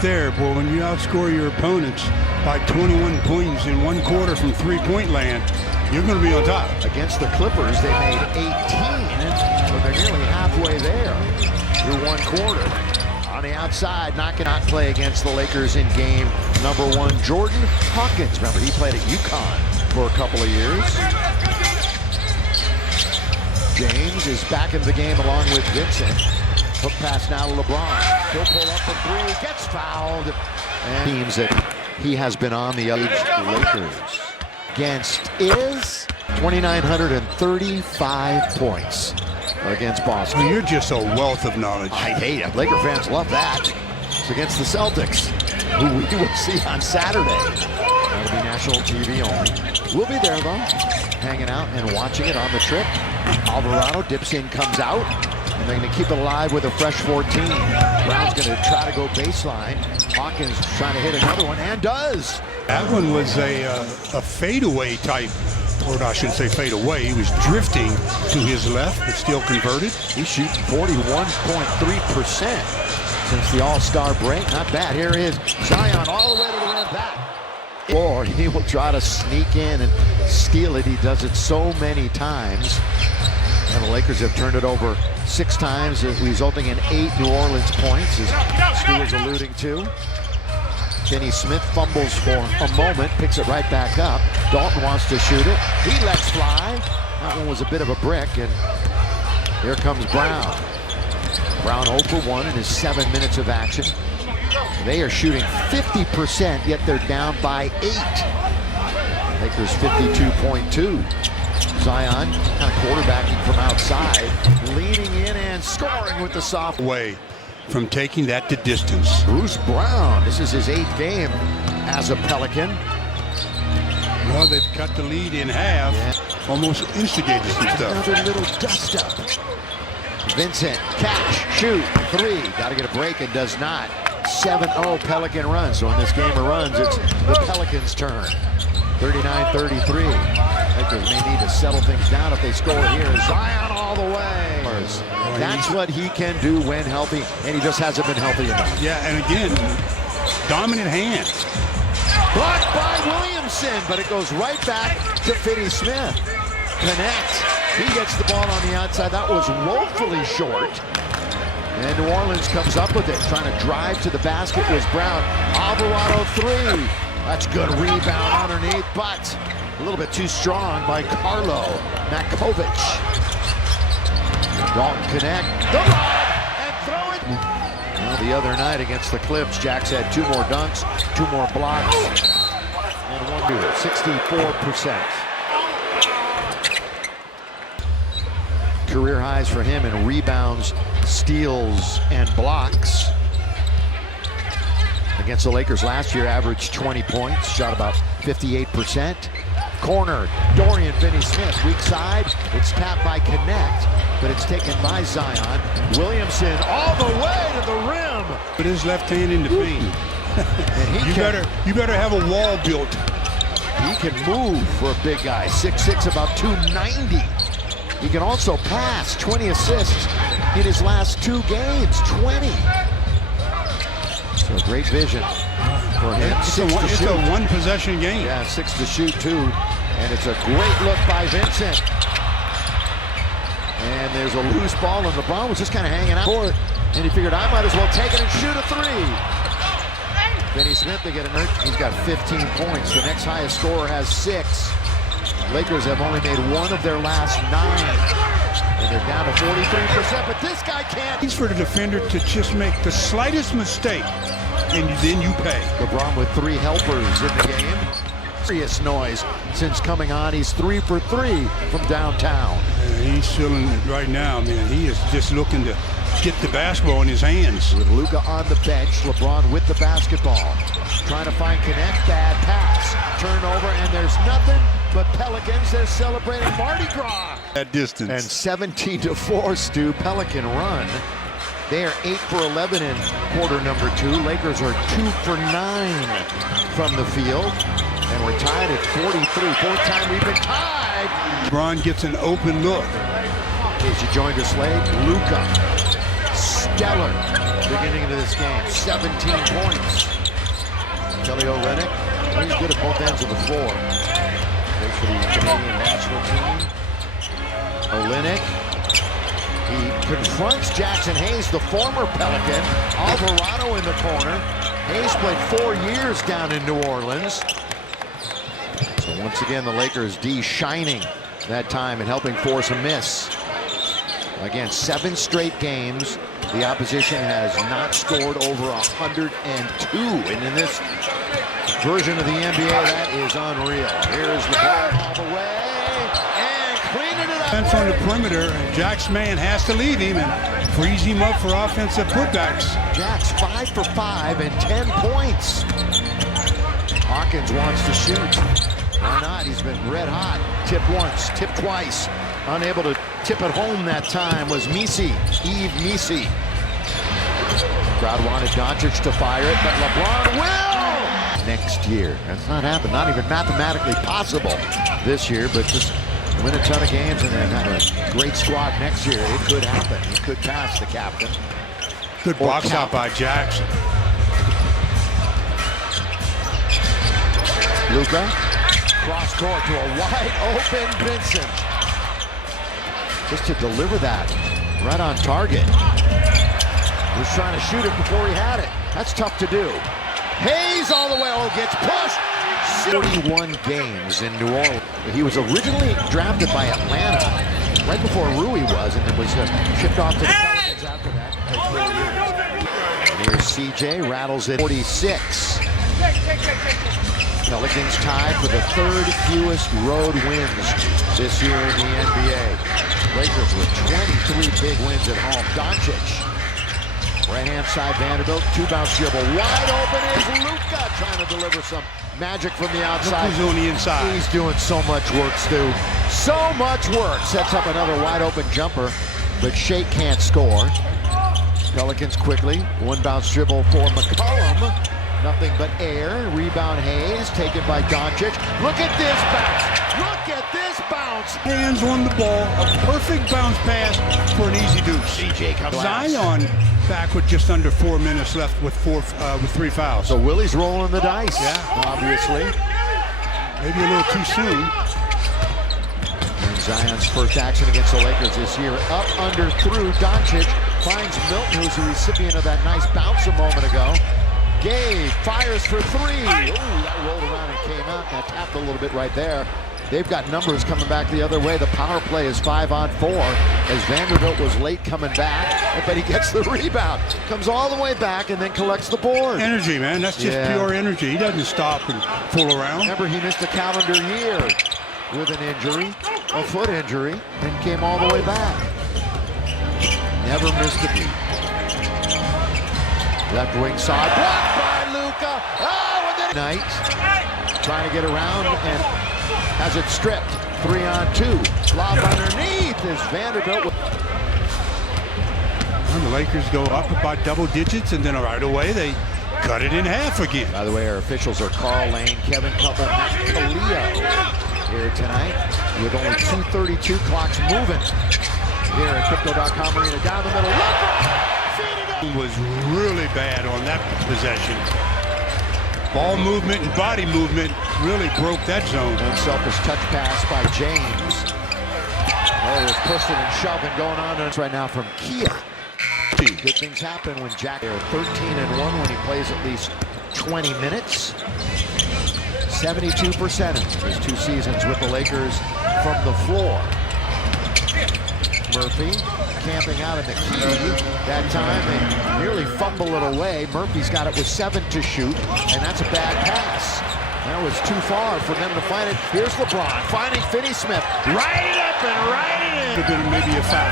there, boy, when you outscore your opponents by 21 points in one quarter from three-point land, you're going to be on top. Against the Clippers, they made 18, but they're nearly halfway there through one quarter. On the outside, not play against the Lakers in game number 1. Jordan Hawkins, remember, he played at UConn for a couple of years. James is back in the game along with Vincent. Hook pass now to LeBron. He'll pull up the three, gets fouled. And teams that he has been on the Lakers against is 2,935 points against Boston. Well, you're just a wealth of knowledge. I hate it. Laker fans love that. It's against the Celtics, who we will see on Saturday. That'll be national TV only. We'll be there, though, hanging out and watching it on the trip. Alvarado dips in, comes out, and they're going to keep it alive with a fresh 14. Brown's going to try to go baseline. Hawkins trying to hit another one, and does. That one was a fadeaway type, or I shouldn't say fadeaway. He was drifting to his left, but still converted. He's shooting 41.3% since the All-Star break. Not bad. Here is Zion all the way to the rim. Back. Or he will try to sneak in and steal it. He does it so many times. And the Lakers have turned it over 6 times, resulting in 8 New Orleans points, as Stu was alluding to. Finney Smith fumbles for a moment, picks it right back up. Dalton wants to shoot it. He lets fly. That one was a bit of a brick, and here comes Brown. Brown 0 for 1 in his 7 minutes of action. They are shooting 50%, yet they're down by 8. Lakers 52.2. Zion kind of quarterbacking from outside, leaning in and scoring with the soft way from taking that to distance. Bruce Brown, this is his 8th game as a Pelican. Well, they've cut the lead in half, almost instigated some stuff. Another little dust up. Vincent, catch, shoot, 3. Got to get a break and does not. 7-0 Pelican run. So in this game of runs, it's the Pelicans' turn. 39-33. Lakers may need to settle things down if they score here. Zion all the way. That's what he can do when healthy, and he just hasn't been healthy enough. Yeah, and again, dominant hands. Blocked by Williamson, but it goes right back to Finney Smith. Connect. He gets the ball on the outside. That was woefully short. And New Orleans comes up with it, trying to drive to the basket was Brown. Alvarado 3. That's good rebound underneath, but a little bit too strong by Carlo Makovic. Dalton connect, the lob, and throw it. Well, the other night against the Clips, Jax had 2 more dunks, 2 more blocks, and 64%. Career highs for him in rebounds, steals, and blocks. Against the Lakers last year, averaged 20 points, shot about 58%. Corner, Dorian Finney-Smith, weak side. It's tapped by Connect, but it's taken by Zion. Williamson all the way to the rim. Put his left hand in the paint. you better have a wall built. He can move for a big guy, 6'6", about 290. He can also pass, 20 assists in his last 2 games, 20. So great vision for him. It's a one-possession game. Yeah, 6 to shoot, too. And it's a great look by Vincent. And there's a loose ball, and LeBron was just kind of hanging out for it. And he figured, I might as well take it and shoot a 3. Finney Smith, they get an he's got 15 points. The next highest scorer has 6. Lakers have only made 1 of their last 9. And they're down to 43%, but this guy can't. He's for the defender to just make the slightest mistake, and then you pay. LeBron with 3 helpers in the game. Serious noise since coming on. He's 3 for 3 from downtown. He's feeling it right now, man. He is just looking to get the basketball in his hands. With Luka on the bench, LeBron with the basketball. Trying to find Connect, bad pass. Turnover, and there's nothing but Pelicans. They're celebrating Mardi Gras. At distance. And 17-4, Stu, Pelican run. They are 8 for 11 in quarter number 2. Lakers are 2 for 9 from the field. And we're tied at 43. 4th time we've been tied. LeBron gets an open look. In case you joined us late, Luka, stellar beginning of this game. 17 points. Kelly Olynyk, well, he's good at both ends of the floor. Plays for the Canadian national team. Olynyk, he confronts Jackson Hayes, the former Pelican. Alvarado in the corner. Hayes played 4 years down in New Orleans. So once again, the Lakers D shining that time and helping force a miss. Again, 7 straight games. The opposition has not scored over 102. And in this version of the NBA, that is unreal. Here's the ball all the way. And cleaning it up. Defense on the perimeter, and Jack's man has to leave him and freeze him up for offensive putbacks. Jack's 5 for 5 and 10 points. Hawkins wants to shoot. Why not? He's been red hot. Tip once, tip twice. Unable to tip it home that time was Messi, Yves Messi. Crowd wanted Doncic to fire it, but LeBron will! Next year. That's not happened. Not even mathematically possible this year, but just win a ton of games and then have a great squad next year. It could happen. He could pass the captain. Good box out by Jackson. Luka, cross court to a wide open Vincent. Just to deliver that right on target. He was trying to shoot it before he had it. That's tough to do. Hayes all the way. Oh, gets pushed. 41 games in New Orleans. He was originally drafted by Atlanta right before Rui was, and then was shipped off to the Pelicans after that. And here's CJ, rattles it 46. Pelicans tied for the 3rd fewest road wins this year in the NBA. Lakers with 23 big wins at home. Doncic, right-hand side Vanderbilt, 2-bounce dribble. Wide open is Luka trying to deliver some magic from the outside. Look who's on the inside. He's doing so much work, Stu. So much work. Sets up another wide open jumper, but Shake can't score. Pelicans quickly. 1-bounce dribble for McCollum. Nothing but air. Rebound Hayes, taken by Doncic. Look at this bounce. Look at this bounce. Hands on the ball. A perfect bounce pass for an easy deuce. CJ comes Zion back with just under 4 minutes left with 3 fouls. So Willie's rolling the dice. Yeah. Obviously. Maybe a little too soon. And Zion's first action against the Lakers this year. Up, under, through. Doncic finds Milton, who's the recipient of that nice bounce a moment ago. Gay fires for 3. Ooh, that rolled around and came out. That tapped a little bit right there. They've got numbers coming back the other way. The power play is 5-on-4 as Vanderbilt was late coming back, but he gets the rebound. Comes all the way back and then collects the board. Energy, man. That's just pure energy. He doesn't stop and fool around. Remember, he missed a calendar year with an injury, a foot injury, and came all the way back. Never missed a beat. Left wing side, blocked by Luka. Oh, and then Knight trying to get around and has it stripped. 3-on-2. Lob underneath is Vanderbilt. And the Lakers go up about double digits, and then right away they cut it in half again. By the way, our officials are Carl Lane, Kevin Cutler, Matt Kaleo here tonight with only 2:32 clocks moving here at Crypto.com Arena. Down the middle. Was really bad on that possession. Ball movement and body movement really broke that zone. Unselfish touch pass by James. Oh, there's pushing and shoving going on right now from Kia. Good things happen when Jack is 13-1 when he plays at least 20 minutes. 72% his 2 seasons with the Lakers from the floor. Murphy camping out in the key that time and nearly fumble it away. Murphy's got it with 7 to shoot, and that's a bad pass. That was too far for them to find it. Here's LeBron finding Finney-Smith. Right it up and right it in. Could have been maybe a foul.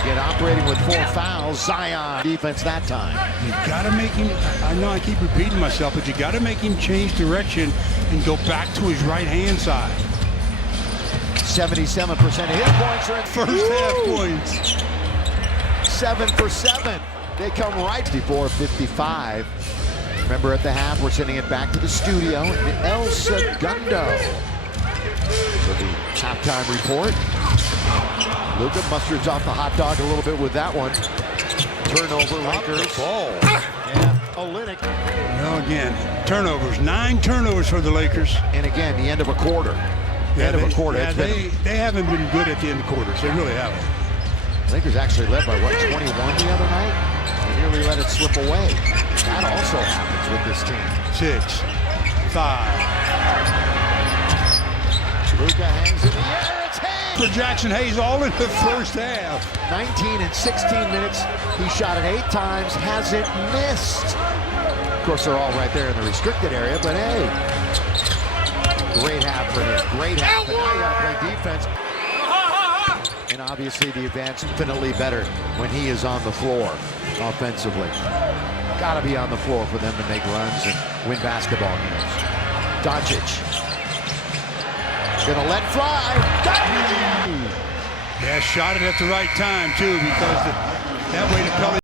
Again, operating with 4 fouls. Zion defense that time. You gotta make him, I know I keep repeating myself, but you gotta make him change direction and go back to his right-hand side. 77% of his points are in First half points. 7 for 7. They come right before 55. Remember, at the half, we're sending it back to the studio in El Segundo. So the halftime report. Luka musters off the hot dog a little bit with that one. Turnover, Lakers. Ball. Yeah. Olynyk. Well, again, turnovers. 9 turnovers for the Lakers. And again, the end of a quarter. End of a quarter. Yeah, they haven't been good at the end of quarters. They really haven't. Lakers actually led by, what, 21 the other night? They nearly let it slip away. That also happens with this team. 6, 5. Luka hangs in the air. It's Hayes. For Jackson Hayes all in the first half. 19 and 16 minutes. He shot it 8 times. Hasn't missed. Of course, they're all right there in the restricted area, but hey. Great half for him. Great half. But now you got to play defense. And obviously the advance infinitely better when he is on the floor offensively. Got to be on the floor for them to make runs and win basketball games. Doncic. Gonna let fly. Yeah, shot it at the right time, too, because that way the Pelicans